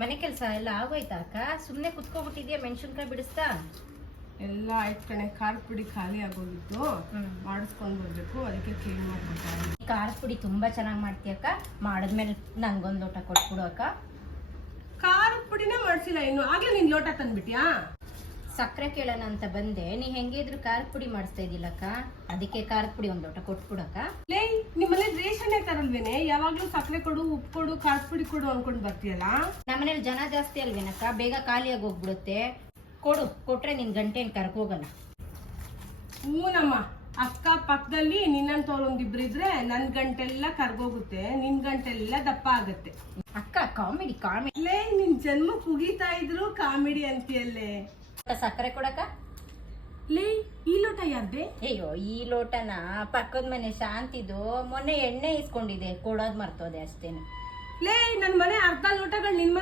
ಮನೆ ಕೆಲಸ ಎಲ್ಲ ಆಗೋಯ್ತಾ ಅಕ್ಕ? ಸುಮ್ನೆ ಕುತ್ಕೊಬಿಟ್ಟಿದ್ಯಾ ಮೆಣಸಿನ್ಕಾಯಿ ಬಿಡಿಸ್ತಾ? ಎಲ್ಲ ಆಯ್ತು ಕಣೆ. ಖಾರದ ಪುಡಿ ಖಾಲಿ ಆಗೋಗಿತ್ತು, ಮಾಡಿಸ್ಕೊಂಡ್ ಬರ್ಬೇಕು, ಅದಕ್ಕೆ ಕ್ಲೀನ್ ಮಾಡ್ಕೊತಾರೆ. ಖಾರದ ಪುಡಿ ತುಂಬಾ ಚೆನ್ನಾಗಿ ಮಾಡ್ತೀಯಕ್ಕ. ಮಾಡಿದ್ಮೇಲೆ ನಂಗೊಂದು ಲೋಟ ಕೊಟ್ಬಿಡು ಅಕ್ಕ. ಖಾರದ ಪುಡಿನೇ ಮಾಡ್ಸಿಲ್ಲ ಇನ್ನು, ಆಗ್ಲೇ ನೀನ್ ಲೋಟ ತಂದ್ಬಿಟ್ಯಾ? ಸಕ್ಕರೆ ಕೇಳೋಣ ಅಂತ ಬಂದೆ, ನೀ ಹೆಂಗೆ ಇದ್ರು ಖಾರದ ಪುಡಿ ಮಾಡಿಸ್ತಾ ಇದ್ದಿಲ್ಲಕ್ಕ, ಅದಕ್ಕೆ ಖಾರದ ಪುಡಿ ಒಂದು ಲೋಟ ಕೊಟ್ಬಿಡಕ್ಕ. ಲೇ, ನಿಮ್ಮನೆ ರೇಷನ್ನೇ ತರಲ್ವೇನೆ? ಯಾವಾಗ್ಲೂ ಸಕ್ಕರೆ ಕೊಡು, ಉಪ್ಪು ಕೊಡು, ಖಾರದ ಪುಡಿ ಕೊಡು ಅನ್ಕೊಂಡ್ ಬರ್ತೀಯಲ್ಲ? ನಮ್ಮನೇಲಿ ಜನ ಜಾಸ್ತಿ ಅಲ್ವೇನಕ್ಕ, ಬೇಗ ಖಾಲಿಯಾಗಿ ಹೋಗ್ಬಿಡುತ್ತೆ. ಕೊಡು, ಕೊಟ್ರೆ ನಿನ್ ಗಂಟೆ ಏನ್ ಕರ್ಕೋಗಲ್ಲ. ಹೂನಮ್ಮ, ಅಕ್ಕ ಪಕ್ಕದಲ್ಲಿ ನಿನ್ನಂತವ್ರು ಒಂದಿಬ್ರು ಇದ್ರೆ ನನ್ ಗಂಟೆಲ್ಲ ಕರ್ಗೋಗುತ್ತೆ, ನಿನ್ ಗಂಟೆಲ್ಲ ದಪ್ಪ ಆಗತ್ತೆ. ಅಕ್ಕ ಕಾಮಿಡಿ ಕಾಮಿಡಿ. ಲೇ, ನಿನ್ ಜನ್ಮ ಕುಗಿತಾ ಇದ್ರು ಕಾಮಿಡಿ ಅಂತೀಯಲ್ಲೇ. ಸಕ್ಕರೆ ಕೊಡಕ್ಕ. ಲೇ, ಈ ಲೋಟ ಯಾರ್ದೆ? ಅಯ್ಯೋ, ಈ ಲೋಟನ ಪಕ್ಕದ ಮನೆ ಶಾಂತಿದು ಮೊನ್ನೆ ಎಣ್ಣೆ ಇಸ್ಕೊಂಡಿದೆ, ಕೊಡೋದ್ ಮರ್ತೋದೆ ಅಷ್ಟೇನೆ. ಲೇ, ನನ್ ಮನೆ ಅರ್ಧ ಲೋಟಗಳು ನಿನ್ ಮನೆ